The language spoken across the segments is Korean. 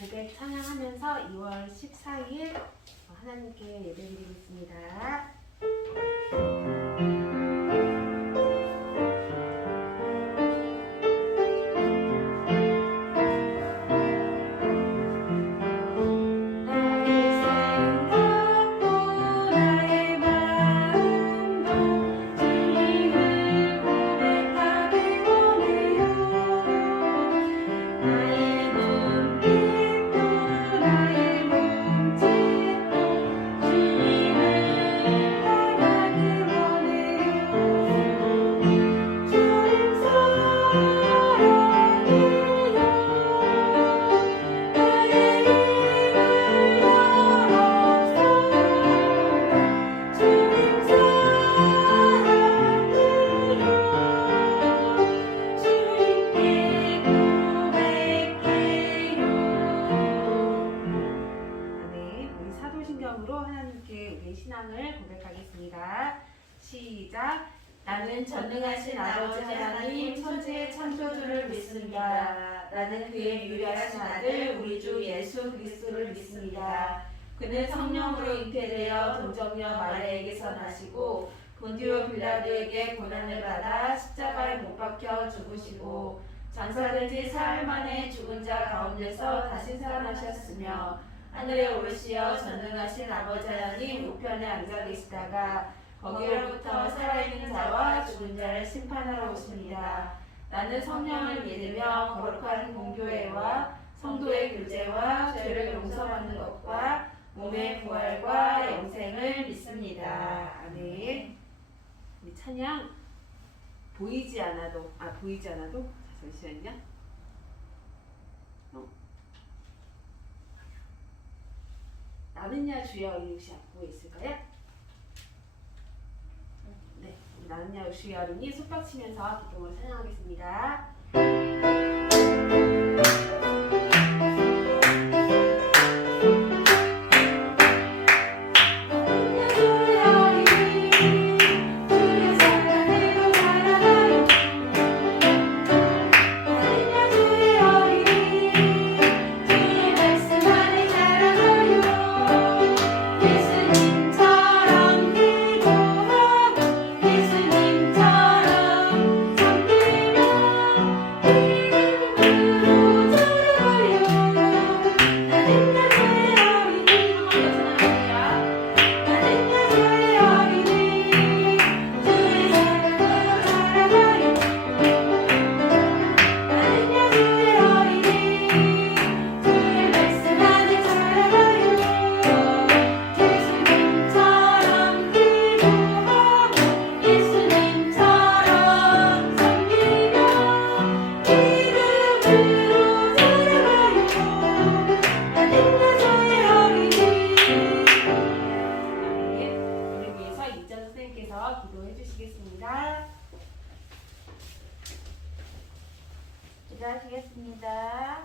고백 찬양하면서 2월 14일 하나님께 예배드리겠습니다. 신앙을 고백하겠습니다. 시작. 나는 전능하신 아버지 하나님 천지의 창조주를 믿습니다. 나는 그의 유일하신 아들 우리 주 예수 그리스도를 믿습니다. 그는 성령으로 잉태되어 동정녀 마리아에게서 나시고 본디오 빌라도에게 고난을 받아 십자가에 못 박혀 죽으시고 장사된 지 사흘 만에 죽은 자 가운데서 다시 살아나셨으며 하늘에 오르시어 전능하신 아버지 하나님 우편에 앉아 계시다가 거기로부터 살아있는 자와 죽은 자를 심판하러 오십니다. 나는 성령을 믿으며 거룩한 공교회와 성도의 교제와 죄를 용서받는 것과 몸의 부활과 영생을 믿습니다. 아멘. 우리 찬양 보이지 않아도 잠시만요. 나는야 주여 이 혹시 앞고 있을까요? 네, 나는야 주여 어린이 손뼉 치면서 기쁨을 찬양하겠습니다. 기도해 주시겠습니다. 기도하시겠습니다.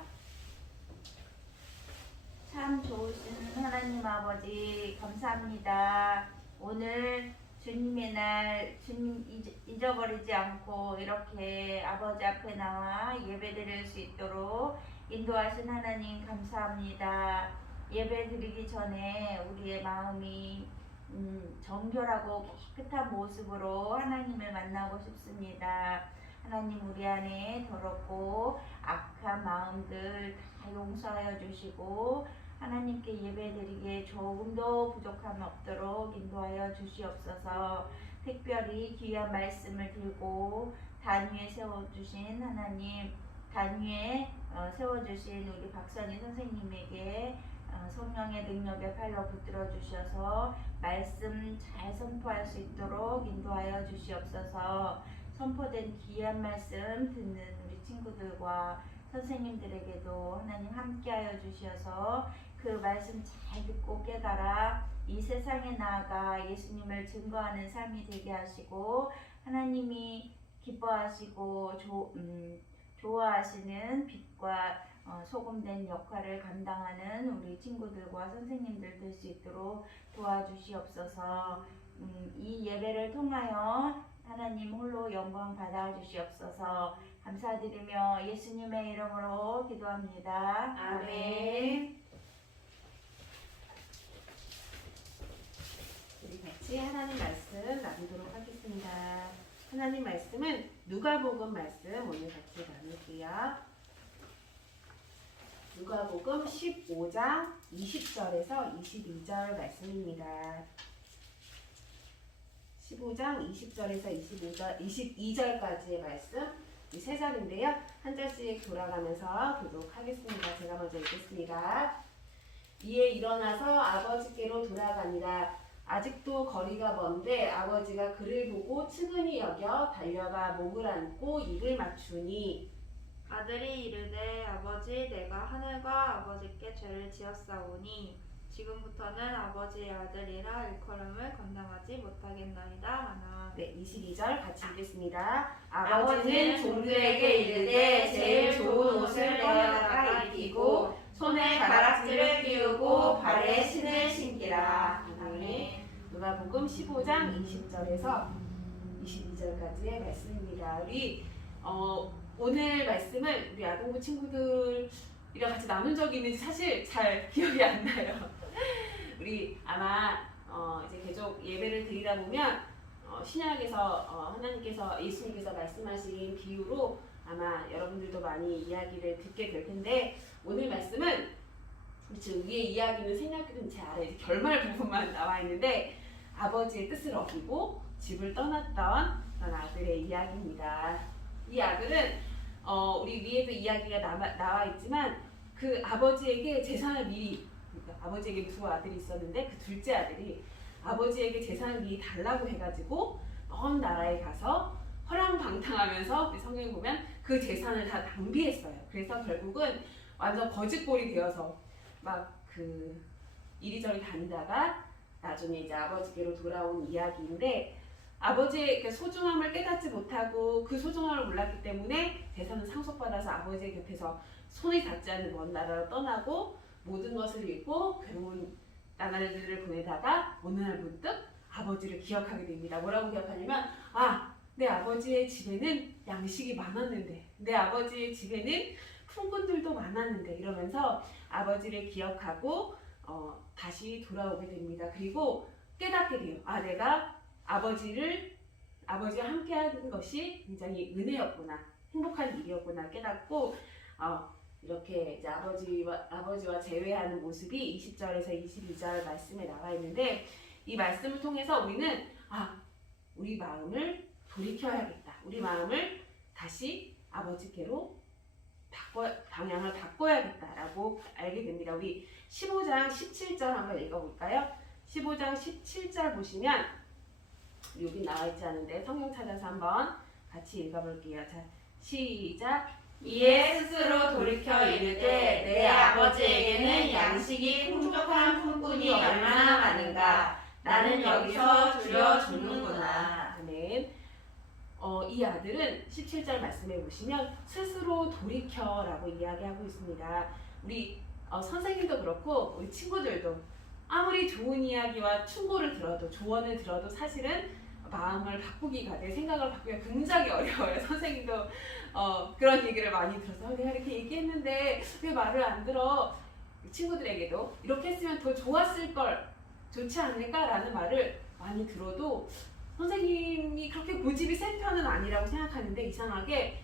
참 좋으신 하나님 아버지 감사합니다. 오늘 주님의 날 주님 잊어버리지 않고 이렇게 아버지 앞에 나와 예배드릴 수 있도록 인도하신 하나님 감사합니다. 예배드리기 전에 우리의 마음이 정결하고 깨끗한 모습으로 하나님을 만나고 싶습니다. 하나님 우리 안에 더럽고 악한 마음들 다 용서하여 주시고 하나님께 예배드리기에 조금도 부족함이 없도록 인도하여 주시옵소서. 특별히 귀한 말씀을 들고 단위에 세워주신 하나님, 단위에 세워주신 우리 박선희 선생님에게 성령의 능력의 팔로 붙들어 주셔서 말씀 잘 선포할 수 있도록 인도하여 주시옵소서. 선포된 귀한 말씀 듣는 우리 친구들과 선생님들에게도 하나님 함께하여 주셔서 그 말씀 잘 듣고 깨달아 이 세상에 나아가 예수님을 증거하는 삶이 되게 하시고 하나님이 기뻐하시고 좋아하시는 빛과 소금된 역할을 감당하는 우리 친구들과 선생님들 될 수 있도록 도와주시옵소서. 이 예배를 통하여 하나님 홀로 영광 받아 주시옵소서. 감사드리며 예수님의 이름으로 기도합니다. 아멘. 우리 같이 하나님 말씀 나누도록 하겠습니다. 하나님 말씀은 누가복음 말씀 오늘 같이 나눌게요. 누가복음 15장 20절에서 22절 말씀입니다. 15장 20절에서 22절까지의 말씀 이 세 절인데요. 한 절씩 돌아가면서 교독하겠습니다. 제가 먼저 읽겠습니다. 이에 일어나서 아버지께로 돌아가니라. 아직도 거리가 먼데 아버지가 그를 보고 측은히 여겨 달려가 몸을 안고 입을 맞추니 아들이 이르되 아버지 내가 하늘과 아버지께 죄를 지었사오니 지금부터는 아버지의 아들이라 일컬음을 감당하지 못하겠나이다 하나. 네, 22절 같이 읽겠습니다. 아버지는 종들에게 이르되 제일 좋은 옷을 꺼내다가 입히고 손에 가락지를 끼우고 발에 신을 신기라. 아멘. 누가복음 15장 20절에서 22절까지의 말씀입니다. 우리 오늘 말씀을 우리 아동부 친구들이랑 같이 나눈 적이 있는지 사실 잘 기억이 안 나요. 우리 아마 이제 계속 예배를 드리다 보면 신약에서 하나님께서 예수님께서 말씀하신 비유로 아마 여러분들도 많이 이야기를 듣게 될 텐데 오늘 말씀은 지금 위에 이야기는 생략된 제 아래 이제 결말 부분만 나와 있는데 아버지의 뜻을 어기고 집을 떠났던 그런 아들의 이야기입니다. 이 아들은 우리 위에도 이야기가 나와 있지만 그 아버지에게 재산을 미리 그러니까 아버지에게 두 아들이 있었는데 그 둘째 아들이 아버지에게 재산을 미리 달라고 해가지고 먼 나라에 가서 허랑방탕하면서 우리 성경에 보면 그 재산을 다 낭비했어요. 그래서 결국은 완전 거짓골이 되어서 막 그 이리저리 다니다가 나중에 이제 아버지께로 돌아온 이야기인데 아버지의 그 소중함을 깨닫지 못하고 그 소중함을 몰랐기 때문에 재산을 상속받아서 아버지의 곁에서 손이 닿지 않는 먼 나라로 떠나고 모든 것을 잃고 괴로운 나날들을 보내다가 어느 날 문득 아버지를 기억하게 됩니다. 뭐라고 기억하냐면 내 아버지의 집에는 양식이 많았는데 내 아버지의 집에는 품꾼들도 많았는데 이러면서 아버지를 기억하고 다시 돌아오게 됩니다. 그리고 깨닫게 돼요. 내가 아버지와 함께하는 것이 굉장히 은혜였구나, 행복한 일이었구나 깨닫고 이렇게 이제 아버지와 재회하는 모습이 20절에서 22절 말씀에 나와 있는데 이 말씀을 통해서 우리는 우리 마음을 돌이켜야겠다. 우리 마음을 다시 아버지께로 방향을 바꿔야겠다라고 알게 됩니다. 우리 15장 17절 한번 읽어볼까요? 15장 17절 보시면 여기 나와 있지 않은데 성경 찾아서 한번 같이 읽어볼게요. 자, 시작. 이에 스스로 돌이켜 이르되 내 아버지에게는 양식이 풍족한 품꾼이 얼마나 많은가. 나는 여기서 주여 죽는구나. 아멘. 이 아들은 17절 말씀에 보시면 스스로 돌이켜라고 이야기하고 있습니다. 우리 선생님도 그렇고 우리 친구들도 아무리 좋은 이야기와 충고를 들어도 조언을 들어도 사실은 마음을 바꾸기가 내 생각을 바꾸기가 굉장히 어려워요. 선생님도 그런 얘기를 많이 들어서 내가 이렇게 얘기했는데 왜 말을 안 들어? 친구들에게도 이렇게 했으면 더 좋았을 걸, 좋지 않을까라는 말을 많이 들어도 선생님이 그렇게 고집이 센 편은 아니라고 생각하는데 이상하게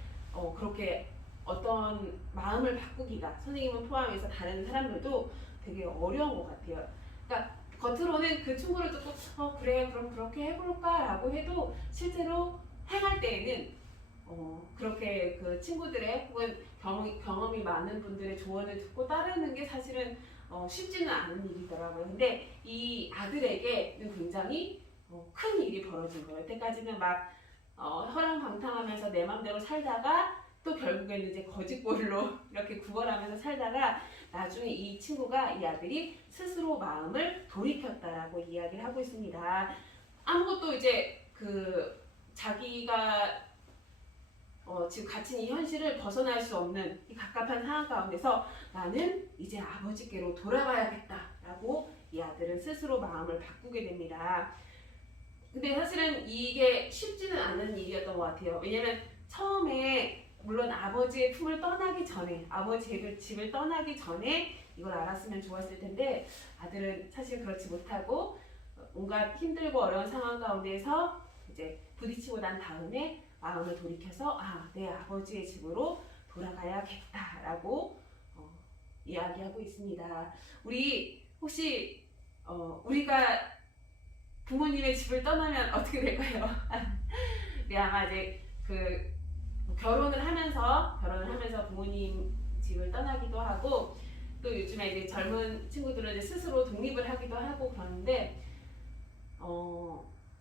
그렇게 어떤 마음을 바꾸기가 선생님을 포함해서 다른 사람들도 되게 어려운 것 같아요. 그러니까 겉으로는 그 충고를 듣고 그래 그럼 그렇게 해볼까 라고 해도 실제로 행할 때에는 그렇게 그 친구들의 혹은 경험이 많은 분들의 조언을 듣고 따르는 게 사실은 쉽지는 않은 일이더라고요. 근데 이 아들에게는 굉장히 큰 일이 벌어진 거예요. 여태까지는 막 허랑방탕하면서 내 맘대로 살다가 또 결국에는 이제 거짓골로 이렇게 구걸하면서 살다가 나중에 이 아들이 스스로 마음을 돌이켰다라고 이야기를 하고 있습니다. 아무것도 이제 자기가 지금 갇힌 이 현실을 벗어날 수 없는 이 갑갑한 상황 가운데서 나는 이제 아버지께로 돌아가야겠다라고 이 아들은 스스로 마음을 바꾸게 됩니다. 근데 사실은 이게 쉽지는 않은 일이었던 것 같아요. 왜냐면 처음에 물론 아버지의 품을 떠나기 전에, 아버지의 집을 떠나기 전에 이걸 알았으면 좋았을 텐데 아들은 사실 그렇지 못하고 온갖 힘들고 어려운 상황 가운데서 이제 부딪히고 난 다음에 마음을 돌이켜서 내 아버지의 집으로 돌아가야겠다라고 이야기하고 있습니다. 우리 혹시 우리가 부모님의 집을 떠나면 어떻게 될까요? 네, 아마 이제 결혼을 하면서 부모님 집을 떠나기도 하고 또 요즘에 이제 젊은 친구들은 이제 스스로 독립을 하기도 하고 그러는데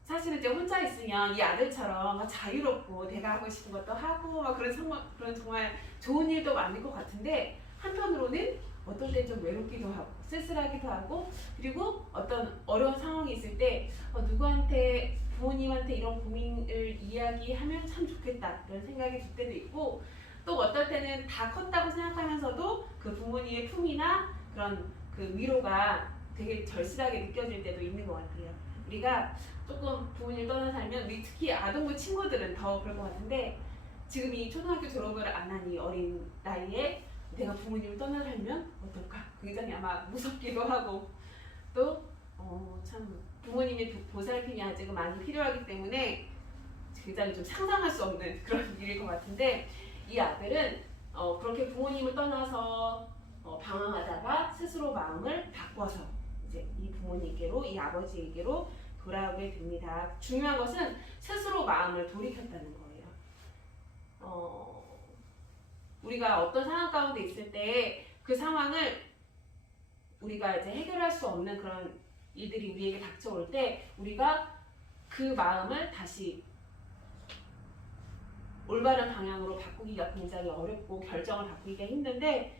사실은 이제 혼자 있으면 이 아들처럼 막 자유롭고 내가 하고 싶은 것도 하고 막 그런 정말 좋은 일도 많을 것 같은데 한편으로는 어떨 때 좀 외롭기도 하고 쓸쓸하기도 하고 그리고 어떤 어려운 상황이 있을 때 누구한테 부모님한테 이런 고민을 이야기하면 참 좋겠다 이런 생각이 들 때도 있고 또 어떨 때는 다 컸다고 생각하면서도 그 부모님의 품이나 그런 그 위로가 되게 절실하게 느껴질 때도 있는 것 같아요. 우리가 조금 부모님 떠나 살면 우리 특히 아동부 친구들은 더 그럴 것 같은데 지금 이 초등학교 졸업을 안 한 이 어린 나이에 내가 부모님을 떠나 살면 어떨까? 굉장히 아마 무섭기도 하고 또 참 부모님의 보살핌이 아직은 많이 필요하기 때문에 굉장히 좀 상상할 수 없는 그런 일일 것 같은데 이 아들은 그렇게 부모님을 떠나서 방황하다가 스스로 마음을 바꿔서 이제 이 부모님께로 이 아버지에게로 돌아오게 됩니다. 중요한 것은 스스로 마음을 돌이켰다는 거예요. 우리가 어떤 상황 가운데 있을 때 그 상황을 우리가 이제 해결할 수 없는 그런 일들이 우리에게 닥쳐올 때 우리가 그 마음을 다시 올바른 방향으로 바꾸기가 굉장히 어렵고 결정을 바꾸기가 힘든데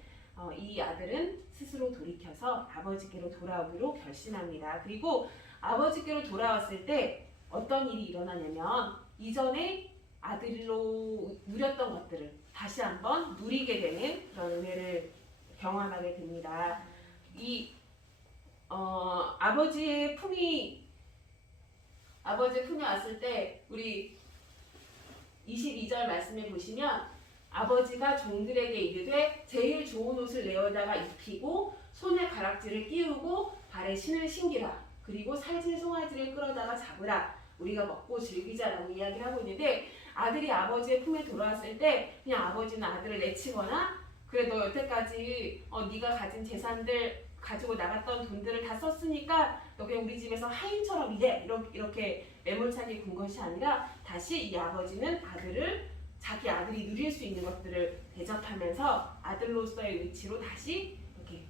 이 아들은 스스로 돌이켜서 아버지께로 돌아오기로 결심합니다. 그리고 아버지께로 돌아왔을 때 어떤 일이 일어나냐면 이전에 아들로 누렸던 것들을 다시 한번 누리게 되는 그런 은혜를 경험하게 됩니다. 이 아버지의 품이 왔을 때 우리 22절 말씀에 보시면 아버지가 종들에게 이르되 제일 좋은 옷을 내어다가 입히고 손에 가락지를 끼우고 발에 신을 신기라 그리고 살찐 송아지를 끌어다가 잡으라 우리가 먹고 즐기자라고 이야기를 하고 있는데 아들이 아버지의 품에 돌아왔을 때 그냥 아버지는 아들을 내치거나 그래 너 여태까지 네가 가진 재산들 가지고 나갔던 돈들을 다 썼으니까 너 그냥 우리 집에서 하인처럼 일해 이렇게 매몰차게 군 것이 아니라 다시 이 아버지는 자기 아들이 누릴 수 있는 것들을 대접하면서 아들로서의 위치로 다시 이렇게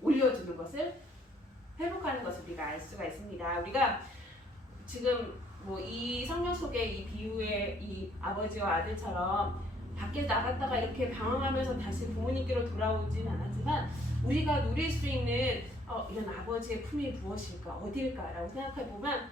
올려주는 것을 회복하는 것을 우리가 알 수가 있습니다. 우리가 지금 이 성경 속에 이 비유의 이 아버지와 아들처럼 밖에 나갔다가 이렇게 방황하면서 다시 부모님께로 돌아오진 않았지만 우리가 누릴 수 있는 이런 아버지의 품이 무엇일까 어디일까라고 생각해 보면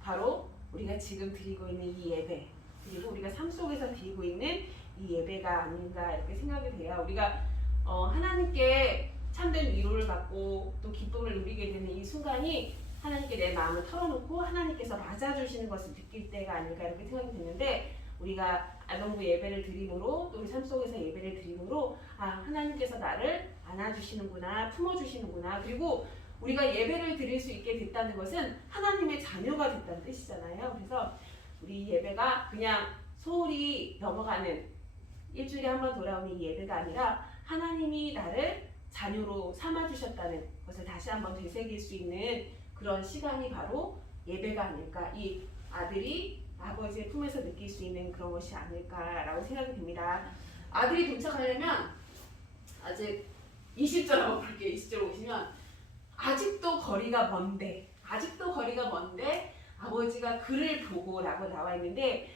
바로 우리가 지금 드리고 있는 이 예배 그리고 우리가 삶 속에서 드리고 있는 이 예배가 아닌가 이렇게 생각이 돼요. 우리가 하나님께 참된 위로를 받고 또 기쁨을 누리게 되는 이 순간이 하나님께 내 마음을 털어놓고 하나님께서 맞아주시는 것을 느낄 때가 아닐까 이렇게 생각이 드는데 우리가 아동부 예배를 드림으로 또 우리 삶 속에서 예배를 드림으로 하나님께서 나를 안아주시는구나 품어주시는구나 그리고 우리가 예배를 드릴 수 있게 됐다는 것은 하나님의 자녀가 됐다는 뜻이잖아요. 그래서 우리 예배가 그냥 소홀히 넘어가는 일주일에 한 번 돌아오는 이 예배가 아니라 하나님이 나를 자녀로 삼아주셨다는 것을 다시 한번 되새길 수 있는 그런 시간이 바로 예배가 아닐까 이 아들이 아버지의 품에서 느낄 수 있는 그런 것이 아닐까라고 생각이 듭니다. 아들이 도착하려면 아직 20절 한번 볼게요. 20절 보시면 아직도 거리가 먼데 아버지가 그를 보고라고 나와 있는데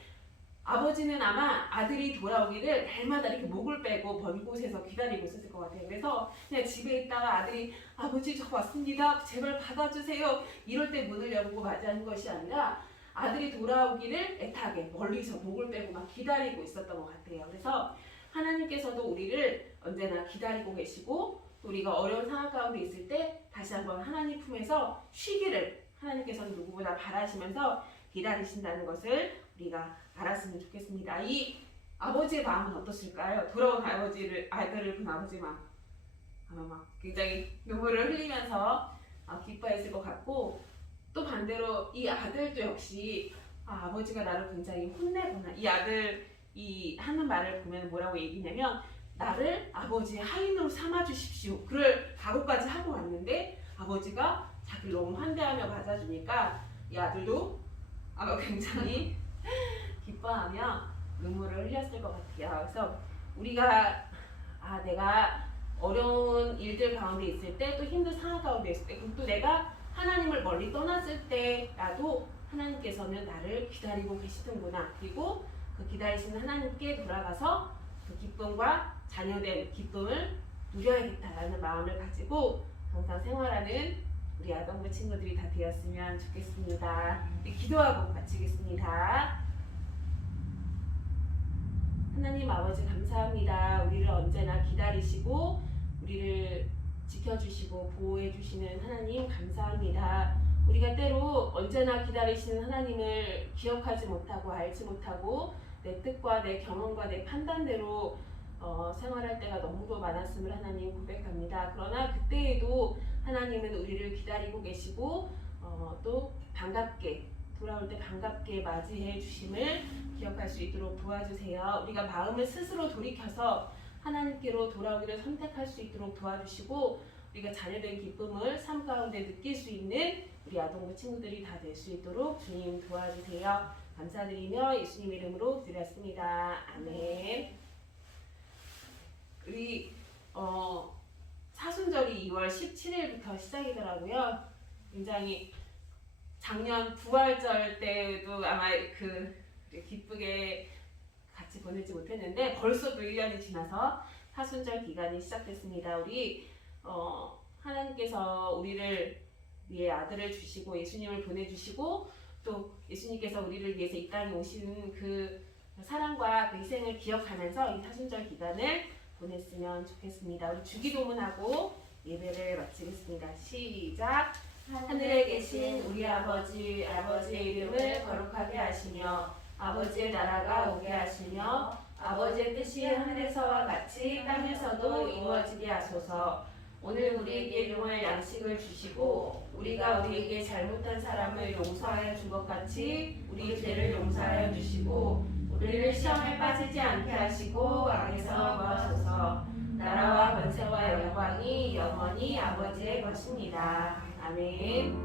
아버지는 아마 아들이 돌아오기를 날마다 이렇게 목을 빼고 먼 곳에서 기다리고 있었을 것 같아요. 그래서 그냥 집에 있다가 아들이 아버지 저 왔습니다. 제발 받아주세요. 이럴 때 문을 열고 맞이하는 것이 아니라 아들이 돌아오기를 애타게 멀리서 목을 빼고 막 기다리고 있었던 것 같아요. 그래서 하나님께서도 우리를 언제나 기다리고 계시고 우리가 어려운 상황 가운데 있을 때 다시 한번 하나님 품에서 쉬기를 하나님께서는 누구보다 바라시면서 기다리신다는 것을 우리가 알았으면 좋겠습니다. 이 아버지의 마음은 어떠실까요? 돌아온 아들을 본 아버지의 마음 아마 막 굉장히 눈물을 흘리면서 기뻐했을 것 같고, 또 반대로 이 아들도 역시 아버지가 나를 굉장히 혼내구나. 이 아들이 하는 말을 보면 뭐라고 얘기냐면, 나를 아버지의 하인으로 삼아주십시오. 그럴 각오까지 하고 왔는데 아버지가 자기를 너무 환대하며 맞아주니까 이 아들도 아마 굉장히 기뻐하며 눈물을 흘렸을 것 같아요. 그래서 우리가 내가 어려운 일들 가운데 있을 때, 또 힘든 상황 가운데 있을 때, 그리고 또 내가 하나님을 멀리 떠났을 때라도 하나님께서는 나를 기다리고 계시는구나. 그리고 그 기다리시는 하나님께 돌아가서 그 기쁨과 자녀된 기쁨을 누려야겠다라는 마음을 가지고 항상 생활하는 우리 아동부 친구들이 다 되었으면 좋겠습니다. 기도하고 마치겠습니다. 하나님 아버지 감사합니다. 우리를 언제나 기다리시고 우리를 지켜주시고 보호해주시는 하나님 감사합니다. 우리가 때로 언제나 기다리시는 하나님을 기억하지 못하고 알지 못하고 내 뜻과 내 경험과 내 판단대로 생활할 때가 너무도 많았음을 하나님 고백합니다. 그러나 그때에도 하나님은 우리를 기다리고 계시고 또 반갑게 돌아올 때 반갑게 맞이해 주심을 기억할 수 있도록 도와주세요. 우리가 마음을 스스로 돌이켜서 하나님께로 돌아오기를 선택할 수 있도록 도와주시고, 우리가 자녀된 기쁨을 삶 가운데 느낄 수 있는 우리 아동부 친구들이 다 될 수 있도록 주님 도와주세요. 감사드리며 예수님 이름으로 드렸습니다. 아멘. 우리 사순절이 2월 17일부터 시작이더라고요. 굉장히 작년 부활절 때도 아마 기쁘게 같이 보내지 못했는데 벌써 또 1년이 지나서 사순절 기간이 시작됐습니다. 우리 하나님께서 우리를 위해 아들을 주시고 예수님을 보내주시고, 또 예수님께서 우리를 위해서 이 땅에 오신 그 사랑과 그 희생을 기억하면서 이 사순절 기간을 보냈으면 좋겠습니다. 우리 주기도문하고 예배를 마치겠습니다. 시작. 하늘에 계신 우리 아버지, 아버지의 이름을 거룩하게 하시며 아버지의 나라가 오게 하시며 아버지의 뜻이 하늘에서와 같이 땅에서도 이루어지게 하소서. 오늘 우리에게 일용할 양식을 주시고 우리가 우리에게 잘못한 사람을 용서하여 준 것 같이 우리 죄를 용서하여 주시고 우리를 시험에 빠지지 않게 하시고 악에서 구하소서. 나라와 권세와 영광이 영원히 아버지의 것입니다. 아멘.